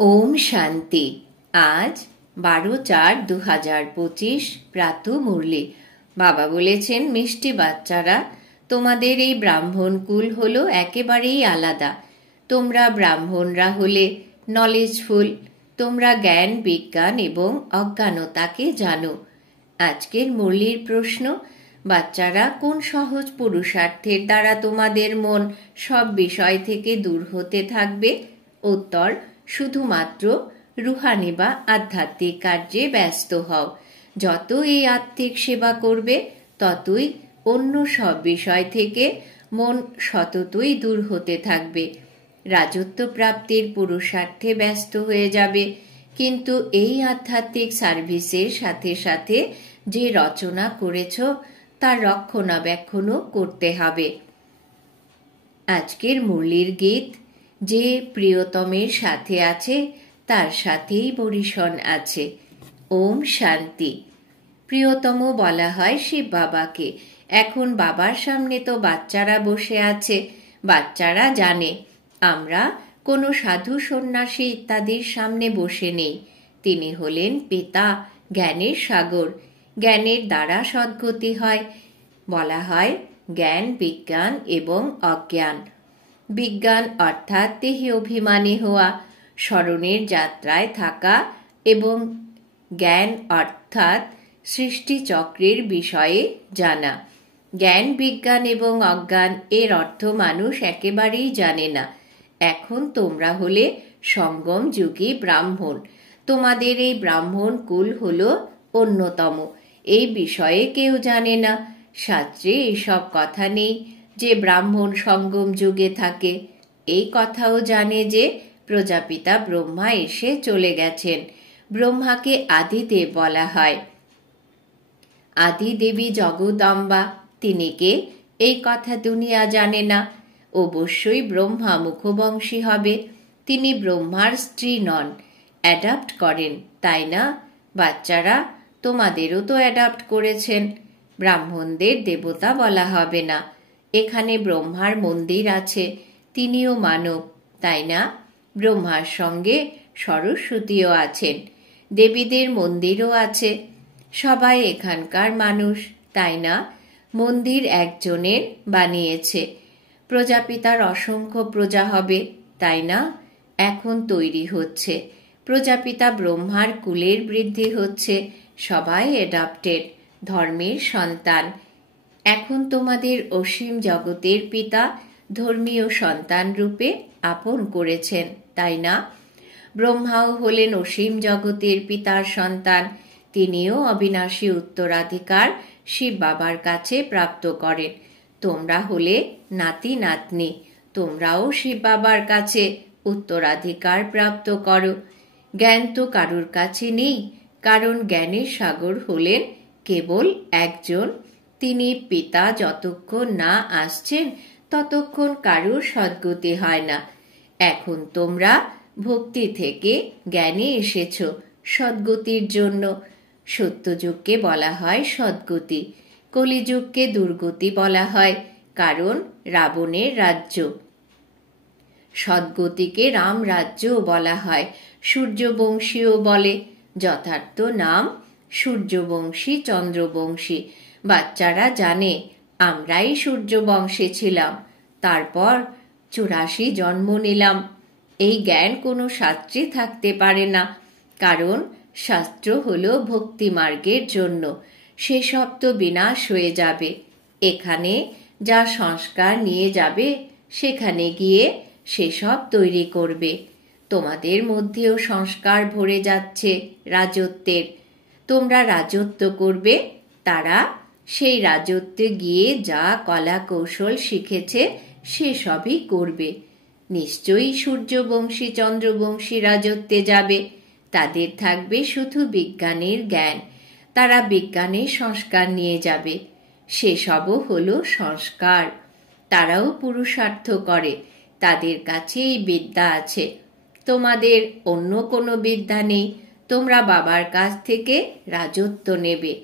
ওম শান্তি। আজ 12/4/2025 প্রাতঃ মুরলি। বাবা বলেছেন, মিষ্টি বাচ্চারা, তোমাদের এই ব্রাহ্মণ কুল হলো একেবারেই আলাদা। তোমরা ব্রাহ্মণরা হলে নলেজফুল, তোমরা জ্ঞান, বিজ্ঞান এবং অজ্ঞানতাকে জানো। আজকের মুরলির প্রশ্ন, বাচ্চারা, কোন সহজ পুরুষার্থের দ্বারা তোমাদের মন সব বিষয় থেকে দূর হতে থাকবে? উত্তর, শুধুমাত্র রুহানি বা আধ্যাত্মিক কার্যে ব্যস্ত হও। যত এই আত্মিক সেবা করবে, ততই অন্য সব বিষয় থেকে মন সততই দূর হতে থাকবে। রাজত্ব প্রাপ্তির পুরুষার্থে ব্যস্ত হয়ে যাবে, কিন্তু এই আধ্যাত্মিক সার্ভিসের সাথে সাথে যে রচনা করেছ তার রক্ষণাবেক্ষণও করতে হবে। আজকের মুরলির গীত, যে প্রিয়তমের সাথে আছে তার সাথেই বরিশন আছে। ওম শান্তি। প্রিয়তম বলা হয় শিব বাবাকে। এখন বাবার সামনে তো বাচ্চারা বসে আছে। বাচ্চারা জানে আমরা কোনো সাধু সন্ন্যাসী ইত্যাদির সামনে বসে নেই। তিনি হলেন পিতা, জ্ঞানের সাগর। জ্ঞানের দ্বারা সদ্গতি হয়। বলা হয় জ্ঞান, বিজ্ঞান এবং অজ্ঞান। বিজ্ঞান অর্থাৎ দেহে অভিমানী হওয়া, স্মরণের যাত্রায় থাকা, এবং জ্ঞান অর্থাৎ সৃষ্টিচক্রের বিষয়ে জানা। জ্ঞান, বিজ্ঞান এবং অজ্ঞান এর অর্থ মানুষ একেবারেই জানে না। এখন তোমরা হলে সঙ্গম যুগী ব্রাহ্মণ। তোমাদের এই ব্রাহ্মণ কুল হলো অন্যতম। এই বিষয়ে কেউ জানে না। শাস্ত্রে এসব কথা নেই যে ব্রাহ্মণ সঙ্গম যুগে থাকে। এই কথাও জানে যে প্রজাপিতা ব্রহ্মা এসে চলে গেছেন। ব্রহ্মাকে আদিদেব বলা হয়। আদিদেবী জগদম্বা, তিনি কে? এই কথা দুনিয়া জানে না। অবশ্যই ব্রহ্মা মুখবংশী হবে। তিনি ব্রহ্মার স্ত্রী নন, অ্যাডাপ্ট করেন, তাই না? বাচ্চারা, তোমাদেরও তো অ্যাডাপ্ট করেছেন। ব্রাহ্মণদের দেবতা বলা হবে না। এখানে ব্রহ্মার মন্দির আছে, তিনিও মানব, তাই না? ব্রহ্মার সঙ্গে সরস্বতীও আছেন। দেবীদের মন্দিরও আছে। সবাই এখানকার মানুষ, তাই না? মন্দির একজনের বানিয়েছে। প্রজাপিতার অসংখ্য প্রজা হবে, তাই না? এখন তৈরি হচ্ছে। প্রজাপিতা ব্রহ্মার কুলের বৃদ্ধি হচ্ছে। সবাই অ্যাডাপ্টেড, ধর্মের সন্তান। এখন তোমাদের অসীম জগতের পিতা ধর্মীয় সন্তান রূপে আপন করেছেন, তাই না? ব্রহ্মাও হলেন অসীম জগতের পিতার সন্তান। তিনিও অবিনাশী উত্তরাধিকার শিব বাবার কাছে প্রাপ্ত করেন। তোমরা হলে নাতি নাতনি। তোমরাও শিব বাবার কাছে উত্তরাধিকার প্রাপ্ত করো। জ্ঞান তো কারুর কাছে নেই, কারণ জ্ঞানের সাগর হলেন কেবল একজন। তিনি পিতা যতক্ষণ না আসছেন ততক্ষণ কারুর সদ্গতি হয় না। এখন তোমরা ভক্তি থেকে জ্ঞানে এসেছ সদ্গতির জন্য। সত্যযুগকে বলা হয় সদ্গতি, কলিযুগকে দুর্গতি বলা হয়, কারণ রাবণের রাজ্য। সদ্গতিকে রাম রাজ্যও বলা হয়। সূর্যবংশীও বলে। যথার্থ নাম সূর্যবংশী, চন্দ্রবংশী। বাচ্চারা জানে আমরাই সূর্যবংশে ছিলাম, তারপর 84 জন্ম নিলাম। এই জ্ঞান কোনো শাস্ত্রে থাকতে পারে না, কারণ শাস্ত্র হলো ভক্তি মার্গের জন্য। সেসব তো বিনাশ হয়ে যাবে। এখানে যা সংস্কার নিয়ে যাবে, সেখানে গিয়ে সেসব তৈরি করবে। তোমাদের মধ্যেও সংস্কার ভরে যাচ্ছে রাজত্বের। তোমরা রাজত্ব করবে, তারা সেই রাজত্বে গিয়ে যা কলা কৌশল শিখেছে সেসবই করবে। নিশ্চয়ই সূর্যবংশী, চন্দ্রবংশী রাজত্বে যাবে। তাদের থাকবে শুধু বিজ্ঞানের জ্ঞান। তারা বিজ্ঞানের সংস্কার নিয়ে যাবে। সেসবও হলো সংস্কার। তারাও পুরুষার্থ করে। তাদের কাছে এই বিদ্যা আছে। তোমাদের অন্য কোনো বিদ্যা নেই। তোমরা বাবার কাছ থেকে রাজত্ব নেবে।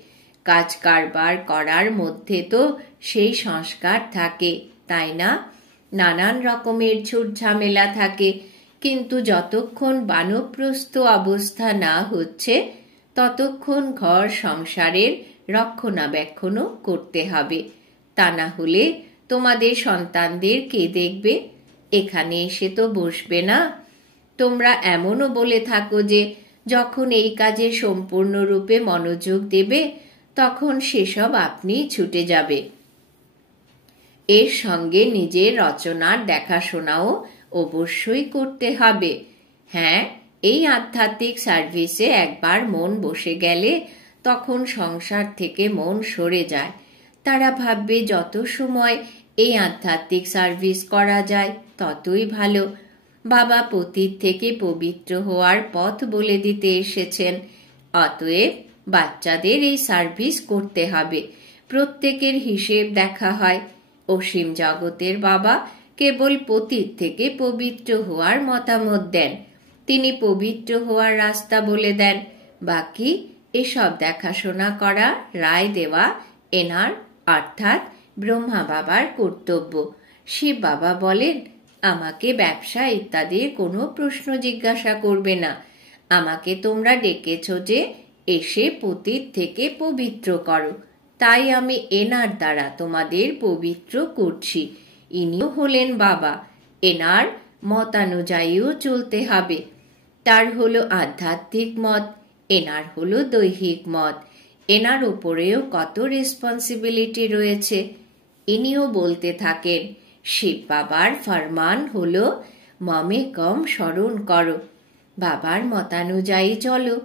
কাজ কারবার করার মধ্যে তো সেই সংস্কার থাকে, তাই না? নানান রকমের ঝুট ঝামেলা থাকে, কিন্তু যতক্ষণ বানপ্রস্থ অবস্থা না হচ্ছে ততক্ষণ ঘর সংসারের রক্ষণাবেক্ষণও করতে হবে। তা না হলে তোমাদের সন্তানদের কে দেখবে? এখানে এসে তো বসবে না। তোমরা এমনও বলে থাকো যে যখন এই কাজে সম্পূর্ণরূপে মনোযোগ দেবে তখন সেসব আপনি ছুটে যাবে। এর সঙ্গে নিজের রচনার দেখাশোনাও অবশ্যই করতে হবে। হ্যাঁ, এই আধ্যাত্মিক সার্ভিসে একবার মন বসে গেলে তখন সংসার থেকে মন সরে যায়। তারা ভাববে যত সময় এই আধ্যাত্মিক সার্ভিস করা যায় ততই ভালো। বাবা পতীত থেকে পবিত্র হওয়ার পথ বলে দিতে এসেছেন। অতএব বাচ্চাদের এই সার্ভিস করতে হবে। প্রত্যেকের হিসেব দেখা হয়। অসীম জগতের বাবা কেবল পতীত থেকে পবিত্র হওয়ার মতামত দেন। তিনি পবিত্র হওয়ার রাস্তা বলে দেন। বাকি এসব দেখাশোনা করা, রায় দেওয়া এনার অর্থাৎ ব্রহ্মা বাবার কর্তব্য। শিব বাবা বলেন, আমাকে ব্যবসা ইত্যাদির কোনো প্রশ্ন জিজ্ঞাসা করবে না। আমাকে তোমরা ডেকেছ যে এসে পতীত থেকে পবিত্র করো, তাই আমি এনার দ্বারা তোমাদের পবিত্র করছি। ইনিও হলেন বাবা। এনার মতানুযায়ীও চলতে হবে। তার হলো আধ্যাত্মিক মত, এনার হলো দৈহিক মত। এনার উপরেও কত রেসপন্সিবিলিটি রয়েছে। ইনিও বলতে থাকেন, শিব বাবার ফরমান হলো মমে কম স্মরণ করো, বাবার মতানুযায়ী চলো।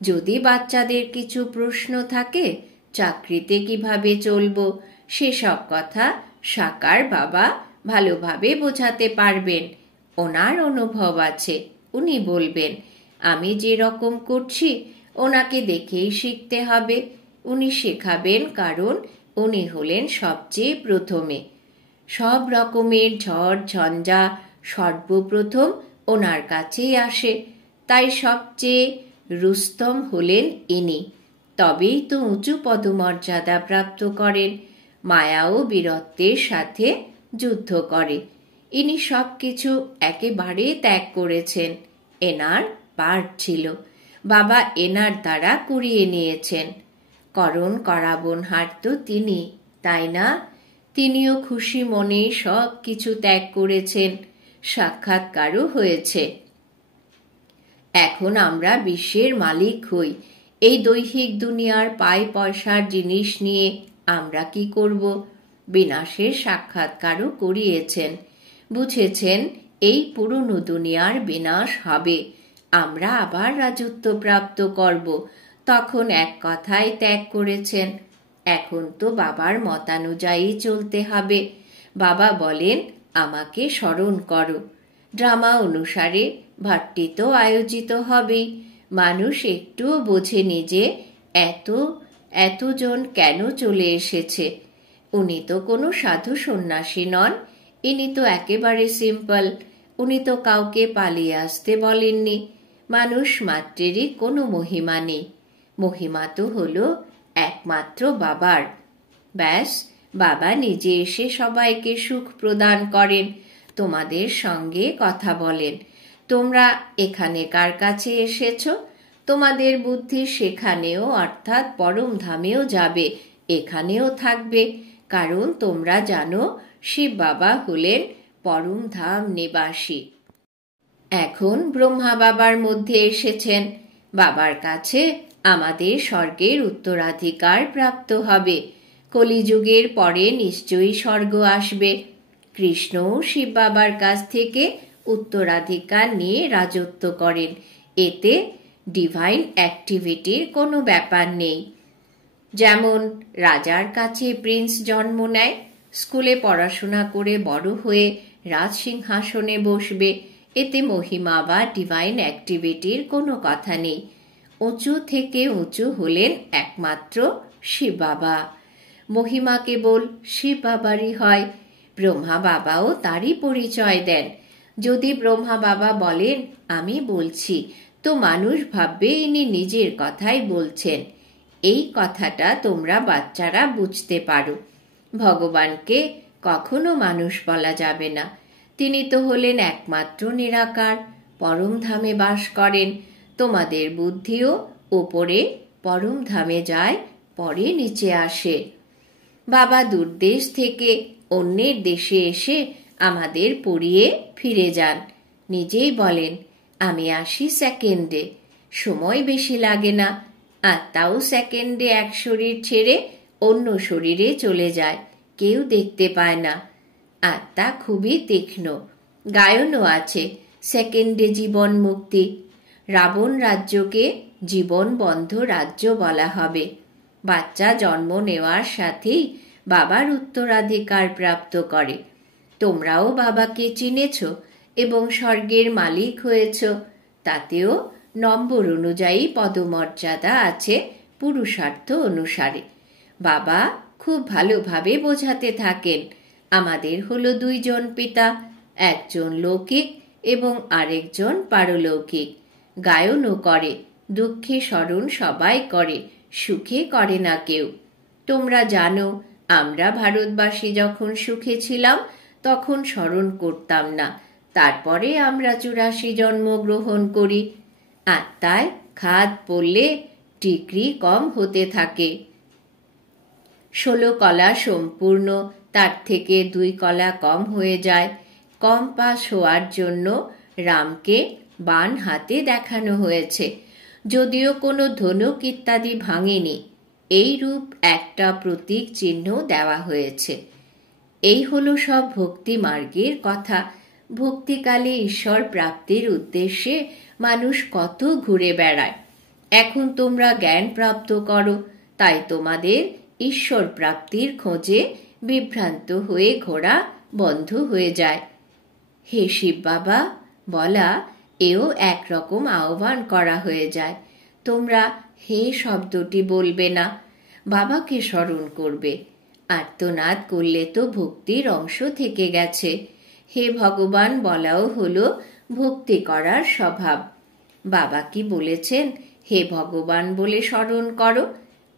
যদি বাচ্চাদের কিছু প্রশ্ন থাকে, চাকরিতে কিভাবে চলবো, সেসব কথা সাকার বাবা ভালোভাবে বোঝাতে পারবেন। ওনার অনুভব আছে, উনি বলবেন। আমি যে রকম করছি ওনাকে দেখেই শিখতে হবে। উনি শেখাবেন, কারণ উনি হলেন সবচেয়ে প্রথমে। সব রকমের ঝড় ঝঞ্ঝা সর্বপ্রথম ওনার কাছেই আসে। তাই সবচেয়ে রুস্তম হলেন ইনি। তবেই তো উঁচু পদমর্যাদা প্রাপ্ত করেন। মায়া ও বীরত্বের সাথে যুদ্ধ করে। ইনি সবকিছু একেবারে ত্যাগ করেছেন। এনার পার্ট ছিল। বাবা এনার দ্বারা কুড়িয়ে নিয়েছেন। করণ করাবনহার তো তিনি, তাই না? তিনিও খুশি মনে সব কিছু ত্যাগ করেছেন, সাক্ষাৎকারও হয়েছে। এখন আমরা বিশ্বের মালিক হই। এই দৈহিক দুনিয়ার পাই পয়সার জিনিস নিয়ে আমরা কি করব? বিনাশের সাক্ষাৎকারও করিয়েছেন। বুঝেছেন এই পুরনো দুনিয়ার বিনাশ হবে, আমরা আবার রাজত্ব প্রাপ্ত করব। তখন এক কথায় ত্যাগ করেছেন। এখন তো বাবার মতানুযায়ী চলতে হবে। বাবা বলেন, আমাকে স্মরণ করো। ড্রামা অনুসারে ভাট্টিত আয়োজিত হবেই। মানুষ একটুও বোঝেনি যে এতজন কেন চলে এসেছে। উনি তো কোনো সাধু সন্ন্যাসী নন। ইনি তো একেবারে সিম্পল। উনি তো কাউকে পালিয়ে আসতে বলেননি। মানুষ মাত্রেরই কোনো মহিমা নেই। মহিমা তো হলো একমাত্র বাবার। ব্যাস, বাবা নিজে এসে সবাইকে সুখ প্রদান করেন, তোমাদের সঙ্গে কথা বলেন। তোমরা এখানে কার কাছে এসেছ? তোমাদের বুদ্ধি সেখানেও অর্থাৎ পরম ধামেও যাবে, এখানেও থাকবে। কারণ তোমরা জানো শিব বাবা হলেন পরম ধাম নিবাসী। এখন ব্রহ্মা বাবার মধ্যে এসেছেন। বাবার কাছে আমাদের স্বর্গের উত্তরাধিকার প্রাপ্ত হবে। কলিযুগের পরে নিশ্চয়ই স্বর্গ আসবে। কৃষ্ণও শিব বাবার কাছ থেকে উত্তরাধিকার নিয়ে রাজত্ব করেন। এতে ডিভাইন অ্যাক্টিভিটির কোনো ব্যাপার নেই। যেমন রাজার কাছে প্রিন্স জন্ম নেয়, স্কুলে পড়াশোনা করে বড় হয়ে রাজসিংহাসনে বসবে। এতে মহিমা বা ডিভাইন অ্যাক্টিভিটির কোনো কথা নেই। উঁচু থেকে উঁচু হলেন একমাত্র শিব বাবা। মহিমা কেবল শিব বাবারই হয়। ব্রহ্মা বাবাও তারই পরিচয় দেন। যদি ব্রহ্মা বাবা বলেন আমি বলছি, তো মানুষ ভাববে ইনি নিজের কথাই বলছেন। এই কথাটা তোমরা বাচ্চারা বুঝতে পারো। ভগবানকে কখনো মানুষ বলা যাবে না। তিনি তো হলেন একমাত্র নিরাকার। পরমধামে বাস করেন। তোমাদের বুদ্ধিও ওপরে পরমধামে যায়, পরে নিচে আসে। বাবা দূরদেশ থেকে অন্যের দেশে এসে আমাদের পড়িয়ে ফিরে যান। নিজেই বলেন, আমি আসি সেকেন্ডে, সময় বেশি লাগে না। আত্মাও সেকেন্ডে এক শরীর ছেড়ে অন্য শরীরে চলে যায়, কেউ দেখতে পায় না। আত্মা খুবই তীক্ষ্ণ। গায়নও আছে, সেকেন্ডে জীবন মুক্তি। রাবণ রাজ্যকে জীবন বন্ধ রাজ্য বলা হবে। বাচ্চা জন্ম নেওয়ার সাথেই বাবার উত্তরাধিকার প্রাপ্ত করে। তোমরাও বাবাকে চিনেছ এবং স্বর্গের মালিক হয়েছ। তাতেও নম্বর অনুযায়ী পদমর্যাদা আছে পুরুষার্থ অনুসারে। বাবা খুব ভালোভাবে বোঝাতে থাকেন, আমাদের হলো দুইজন পিতা, একজন লৌকিক এবং আরেকজন পারলৌকিক। গায়নও করে, দুঃখে স্মরণ সবাই করে, সুখে করে না কেউ। তোমরা জানো, আমরা ভারতবাসী যখন সুখে ছিলাম তখন স্মরণ করতাম না। তারপরে আমরা 84 জন্ম গ্রহণ করি। আত্মায় খাদ পড়লে ডিগ্রি কম হতে থাকে। 16 কলা সম্পূর্ণ, তার থেকে 2 কলা কম হয়ে যায়। কম পাস হওয়ার জন্য রামকে বান হাতে দেখানো হয়েছে, যদিও কোনো ধনুক ইত্যাদি ভাঙেনি। এই রূপ একটা প্রতীক চিহ্ন দেওয়া হয়েছে। এই হলো সব ভক্তি মার্গের কথা। ভক্তিকালে ঈশ্বর প্রাপ্তির উদ্দেশ্যে মানুষ কত ঘুরে বেড়ায়। এখন তোমরা জ্ঞান প্রাপ্ত করো, তাই তোমাদের ঈশ্বর প্রাপ্তির খোঁজে বিভ্রান্ত হয়ে ঘোরা বন্ধ হয়ে যায়। হে শিব বাবা বলা, এও একরকম আহ্বান করা হয়ে যায়। তোমরা হে শব্দটি বলবে না, বাবাকে স্মরণ করবে। আর্তনাদ করলে তো ভক্তির অংশ থেকে গেছে। হে ভগবান বলাও হলো ভক্তি করার স্বভাব। বাবা কি বলেছেন, হে ভগবান বলে স্মরণ করো,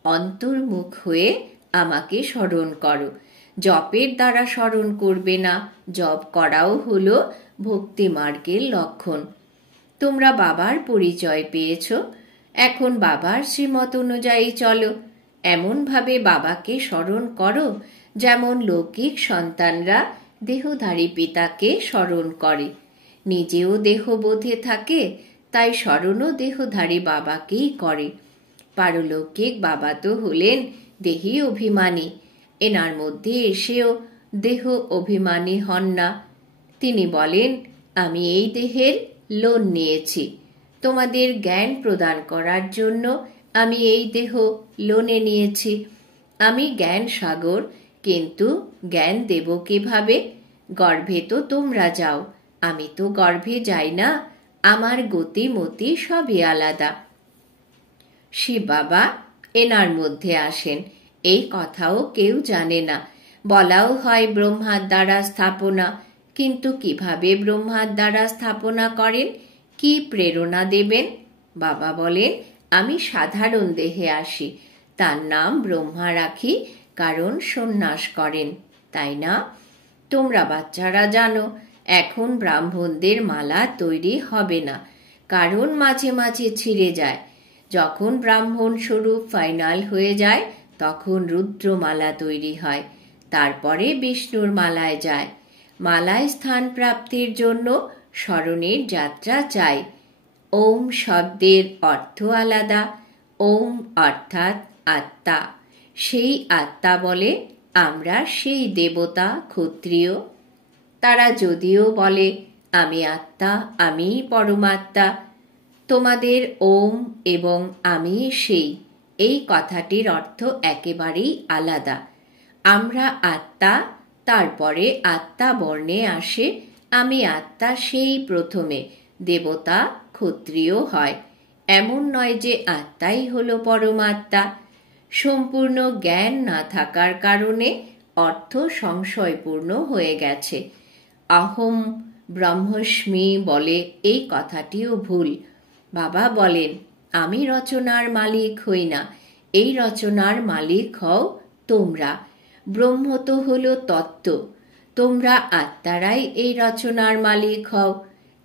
অন্তর্মুখ হয়ে আমাকে স্মরণ করো। জপের দ্বারা স্মরণ করবে না, জপ করাও হলো ভক্তি মার্গের লক্ষণ। তোমরা বাবার পরিচয় পেয়েছ, এখন বাবার শ্রীমত অনুযায়ী চলো। এমনভাবে বাবাকে স্মরণ করো যেমন লৌকিক সন্তানরা দেহধারী পিতাকে স্মরণ করে। নিজেও দেহবোধে থাকে, তাই স্মরণও দেহধারী বাবাকেই করে। পারলৌকিক বাবা তো হলেন দেহী অভিমানী, এনার মধ্যে এসেও দেহ অভিমানী হন না। তিনি বলেন, আমি এই দেহের লোন নিয়েছি, তোমাদের জ্ঞান প্রদান করার জন্য আমি এই দেহ লোনে নিয়েছি। আমি জ্ঞান সাগর, কিন্তু জ্ঞান দেব কিভাবে? গর্ভে তো তোমরা যাও, আমি তো গর্ভে যাই না। আমার গতিমতি সবই আলাদা। শিব বাবা এনার মধ্যে আসেন, এই কথাও কেউ জানে না। বলাও হয় ব্রহ্মার দ্বারা স্থাপনা, কিন্তু কিভাবে ব্রহ্মার দ্বারা স্থাপনা করেন, কি প্রেরণা দেবেন? বাবা বলেন, আমি সাধারণ দেহে আসি, তার নাম ব্রহ্মা রাখি, কারণ সন্ন্যাস করেন, তাই না? তোমরা বাচ্চারা জানো, এখন ব্রাহ্মণদের মালা তৈরি হবে না, কারণ মাঝে মাঝে ছিঁড়ে যায়। যখন ব্রাহ্মণ স্বরূপ ফাইনাল হয়ে যায় তখন রুদ্রমালা তৈরি হয়, তারপরে বিষ্ণুর মালায় যায়। মালায় স্থান প্রাপ্তির জন্য স্মরণের যাত্রা চাই। ওম শব্দের অর্থ আলাদা। ওম অর্থাৎ আত্মা। সেই আত্মা বলে আমরা সেই দেবতা ক্ষত্রিয়। তারা যদিও বলে আমি আত্মা, আমি পরমাত্মা, তোমাদের ওম এবং আমি সেই, এই কথাটির অর্থ একেবারেই আলাদা। আমরা আত্মা, তারপরে আত্মা বর্ণে আসে আমি আত্মা, সেই প্রথমে দেবতা ক্ষত্রিয় হয়। এমন নয় যে আত্মাই হলো পরমাত্মা। সম্পূর্ণ জ্ঞান না থাকার কারণে অর্থ সংশয়পূর্ণ হয়ে গেছে। অহম ব্রহ্মস্মি বলে এই কথাটিও ভুল। বাবা বলেন, আমি রচনার মালিক হই না, এই রচনার মালিক হও তোমরা। ব্রহ্ম তো হলো তত্ত্ব, তোমরা আত্মারাই এই রচনার মালিক হও।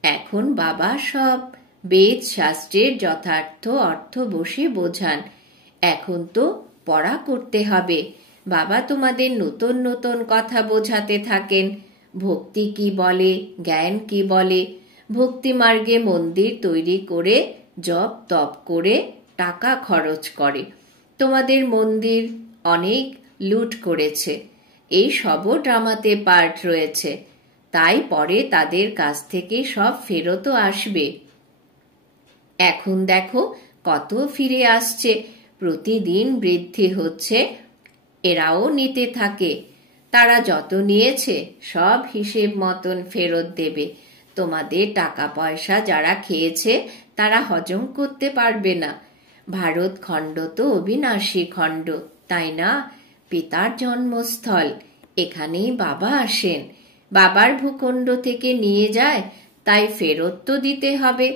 এখন বাবা সব বেদ শাস্ত্রের যথার্থ অর্থ বসে বোঝান। এখন তো পড়া করতে হবে। বাবা তোমাদের নতুন নতুন কথা বোঝাতে থাকেন। ভক্তি কি বলে, জ্ঞান কি বলে। ভক্তি মার্গে মন্দির তৈরি করে জপ তপ করে টাকা খরচ করে। তোমাদের মন্দির অনেক লুট করেছে। এই সবও ড্রামাতে পার্ট রয়েছে। তাই পরে তাদের কাছ থেকে সব ফেরতও আসবে। এখন দেখো কত ফিরে আসছে, প্রতিদিন বৃদ্ধি হচ্ছে। এরাও নিতে থাকে। তারা যত নিয়েছে সব হিসেব মতন ফেরত দেবে। তোমাদের টাকা পয়সা যারা খেয়েছে তারা হজম করতে পারবে না। ভারত খণ্ড তো অবিনাশী খণ্ড, তাই না? পিতার জন্মস্থল, এখানেই বাবা আসেন। বাবার ভূখণ্ড থেকে নিয়ে যায়, তাই ফেরত তো দিতে হবে।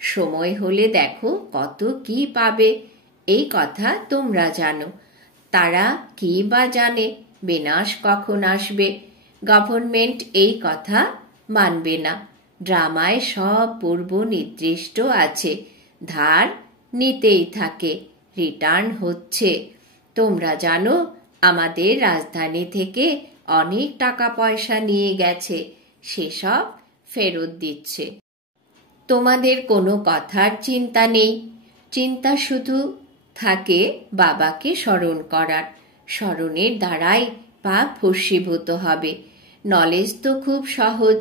সময় হলে দেখো কত কি পাবে। এই কথা তোমরা জানো। তারা কি বা জানে বিনাশ কখন আসবে? গভর্নমেন্ট এই কথা মানবে না। ড্রামায় সব পূর্ব নির্দিষ্ট আছে। ধার নিতেই থাকে, রিটার্ন হচ্ছে। তোমরা জানো আমাদের রাজধানী থেকে অনেক টাকা পয়সা নিয়ে গেছে, সেসব ফেরত দিচ্ছে। তোমাদের কোনো কথার চিন্তা নেই। চিন্তা শুধু থাকে বাবাকে স্মরণ করার। স্মরণের দ্বারাই পাপ ভস্মীভূত হবে। নলেজ তো খুব সহজ।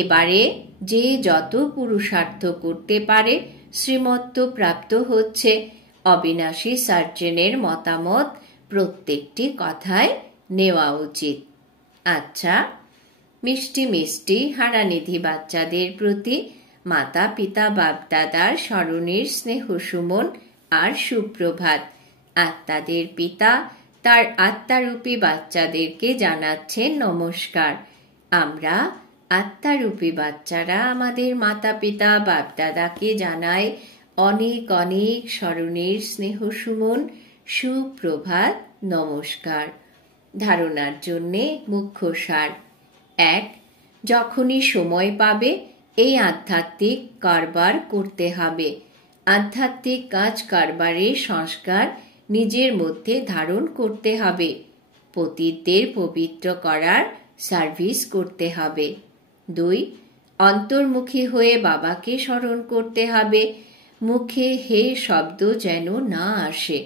এবারে যে যত পুরুষার্থ করতে পারে শ্রীমত্ত প্রাপ্ত হচ্ছে। অবিনাশী সার্জেনের মতামত প্রত্যেকটি কথায় নেওয়া উচিত। আচ্ছা, মিষ্টি মিষ্টি হারানিধি বাচ্চাদের প্রতি মাতা পিতা বাপদাদার স্মরণের স্নেহ সুমন আর সুপ্রভাত। আত্মাদের পিতা তার আত্মারূপী বাচ্চাদেরকে জানাচ্ছেন নমস্কার। আমরা আত্মারূপী বাচ্চারা আমাদের মাতা পিতা বাপদাদাকে জানাই অনেক অনেক স্মরণের স্নেহ সুমন সুপ্রভাত নমস্কার। ধারণার জন্যে মুখ্য সার। 1. যখনই সময় পাবে এই আধ্যাত্মিক কারবার করতে হবে। আধ্যাত্মিক কাজ কারবারের সংস্কার নিজের মধ্যে ধারণ করতে হবে। পতিতদের পবিত্র করার সার্ভিস করতে হবে। 2. অন্তর্মুখী হয়ে বাবাকে স্মরণ করতে হবে। মুখে হে শব্দ যেন না আসে।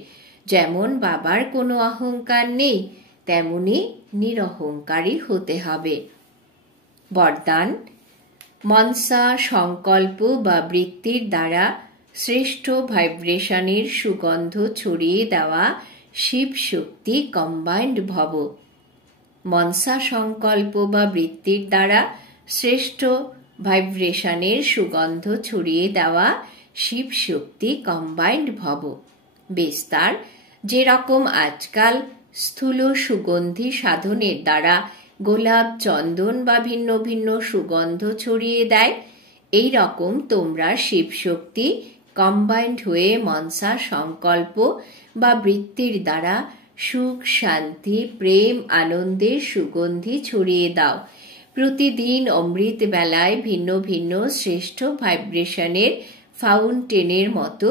যেমন বাবার কোনো অহংকার নেই, তেমনি নিরহংকারী হতে হবে। বরদান: মনসা সংকল্প বা বৃত্তির দ্বারা শ্রেষ্ঠ ভাইব্রেশনের সুগন্ধ ছড়িয়ে দেওয়া শিব শক্তি কম্বাইন্ড ভব। মনসা সংকল্প বা বৃত্তির দ্বারা শ্রেষ্ঠ ভাইব্রেশনের সুগন্ধ ছড়িয়ে দেওয়া শিব শক্তি কম্বাইন্ড ভব। বিস্তার: যেরকম আজকাল স্থূল সুগন্ধি সাধনের দ্বারা গোলাপ, চন্দন বা ভিন্ন ভিন্ন সুগন্ধ ছড়িয়ে দেয়, এই রকম তোমরা শিবশক্তি কম্বাইন্ড হয়ে মনসা সংকল্প বা বৃত্তির দ্বারা সুখ, শান্তি, প্রেম, আনন্দের সুগন্ধি ছড়িয়ে দাও। প্রতিদিন অমৃত বেলায় ভিন্ন ভিন্ন শ্রেষ্ঠ ভাইব্রেশনের ফাউন্টেনের মতো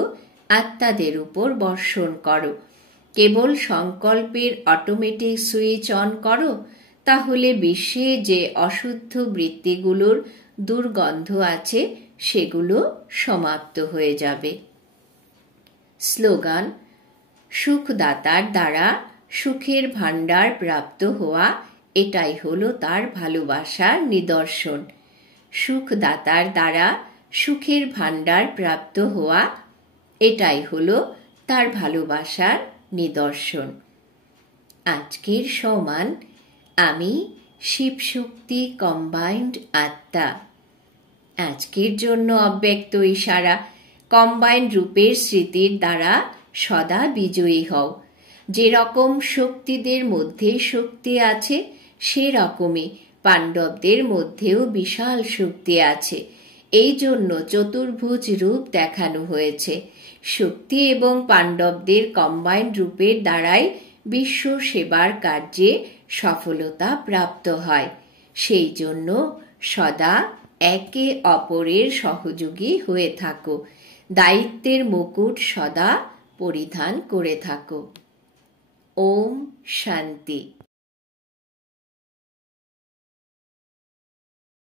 আত্মাদের উপর বর্ষণ করো। কেবল সংকল্পের অটোমেটিক সুইচ অন করো, তাহলে বিশ্বে যে অশুদ্ধ বৃত্তিগুলোর দুর্গন্ধ আছে সেগুলো সমাপ্ত হয়ে যাবে। স্লোগান: সুখদাতার দ্বারা সুখের ভাণ্ডার প্রাপ্ত হওয়া, এটাই হলো তার ভালোবাসার নিদর্শন। সুখদাতার দ্বারা সুখের ভাণ্ডার প্রাপ্ত হওয়া, এটাই হলো তার ভালোবাসার নিদর্শন। আজকের সমান আমি শিবশক্তি কম্বাইন্ড আত্মা। আজকের জন্য অব্যক্ত ইশারা: কম্বাইন্ড রূপের স্মৃতির দ্বারা সদা বিজয়ী হও। যেরকম শক্তিদের মধ্যে শক্তি আছে, সেরকমই পাণ্ডবদের মধ্যেও বিশাল শক্তি আছে। এই জন্য চতুর্ভুজ রূপ দেখানো হয়েছে। শক্তি এবং পাণ্ডবদের কম্বাইন্ড রূপের দ্বারাই বিশ্ব সেবার কার্যে সফলতা প্রাপ্ত হয়। সেই জন্য সদা একে অপরের সহযোগী হয়ে থাকো। দায়িত্বের মুকুট সদা পরিধান করে থাকো। ওম শান্তি।